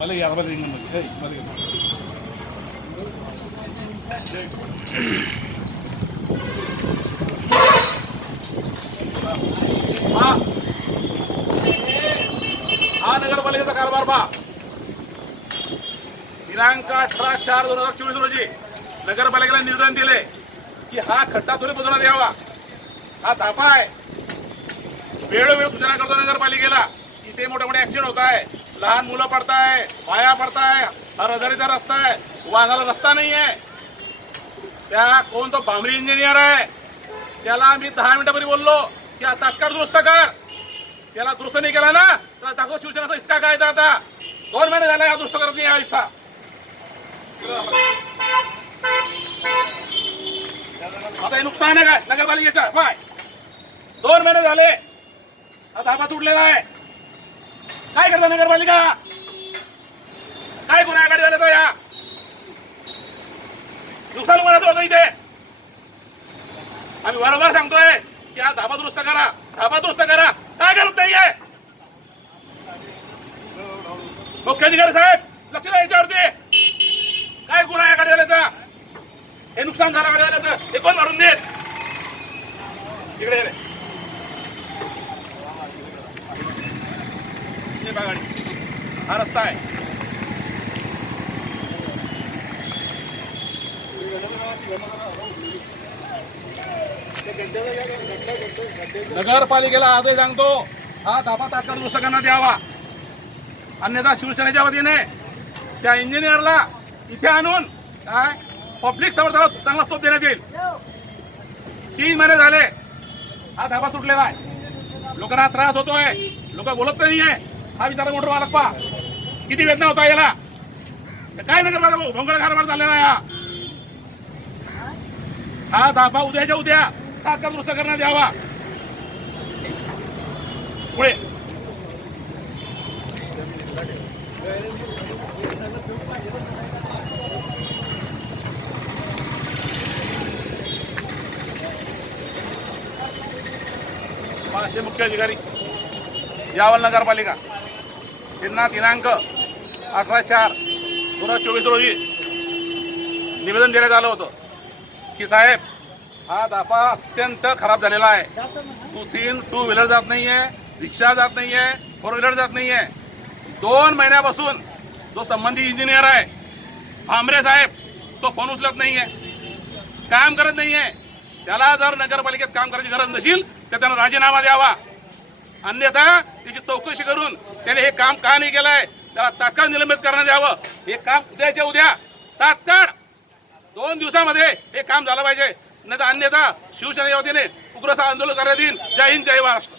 मला या मला हा. नगरपालिकेचा कारभार पहा. दिनांक अठरा चार दोन हजार चोवीस रोजी नगरपालिकेला निवेदन दिले की हा खड्डा थोडी बुजवण्यात यावा. हा धापा आहे. वेळोवेळी सूचना करतो नगरपालिकेला इथे मोठे मोठे ऍक्सिडेंट होत आहे. लहान मुलं पडताय पाया पडताय हा रजारीचा रस्ता आहे वाहनाला रस्ता नाही आहे त्या कोण तो भांबरी इंजिनियर आहे? त्याला मी दहा मिनिटापूर्वी बोललो की तात्काळ दुरुस्त कर. त्याला दुरुस्त नाही केला ना त्याला दाखव शिवसेनेचा इतका कायदा आता. दोन महिने झाला हा दुरुस्त करत नाही हा हिस्सा. आता हे नुकसान आहे काय? नगरपालिकेचं पाय दोन महिने झाले. हा तुटलेला आहे. काय करता नगरपालिका? काय गुन्हा गाडी झाल्याचा या. नुकसान कोणाचं होतं इथे? आम्ही वारंवार सांगतोय की हा धाबा दुरुस्त करा. धाबा दुरुस्त करा. काय करत नाहीये मुख्याधिकारी साहेब लक्ष द्या याच्यावरती. काय गुन्हा या गाडीवाल्याचा हे नुकसान झालं गाडीवाल्याचं हे कोण भरून देत? इकडे ये रे. हे बघा गाडी हा रस्ता आहे. नगरपालिकेला आजही सांगतो हा धाबा तात्काळ दुसऱ्यांना द्यावा. अन्यथा शिवसेनेच्या वतीने त्या इंजिनियरला इथे आणून काय पब्लिक समोर चांगला चोप देण्यात येईल. तीन महिने झाले हा धाबा तुटलेला आहे. लोकांना त्रास होतोय लोक बोलत नाहीये. हा विचार मोठा बालक पा किती वेदना होता याला? काय नगर माझा भोंगळ कारभार झालेला या हा. हा धाबा उद्याच्या उद्या. तात्काळ दुरुस्त करण्यात यावा. पुढे. मुख्य अधिकारी. यावल नगरपालिका. त्यांना दिनांक अकरा चार. दोन हजार चोवीस रोजी निवेदन देण्यात आलं होतं की साहेब हा दाफा अत्यंत खराब झालेला आहे. टू तीन टू व्हीलर जात नाहीये रिक्षा जात नाहीये फोर व्हीलर जात नाहीये. दोन महिन्यापासून जो संबंधित इंजिनियर आहे भांबरे साहेब तो फोन उचलत नाहीये काम करत नाहीये. त्याला जर नगरपालिकेत काम करायची गरज नसेल तर त्यानं राजीनामा द्यावा. अन्यथा त्याची चौकशी करून त्याने हे काम का नाही केलंय? त्याला तात्काळ निलंबित करण्यात यावं. हे काम उद्याच्या उद्या तात्काळ. दोन दिवसामध्ये हे काम झालं पाहिजे. नाही तर अन्यथा शिवसेनेच्या वतीने उग्र आंदोलन करण्यात येईल. जय हिंद जय महाराष्ट्र.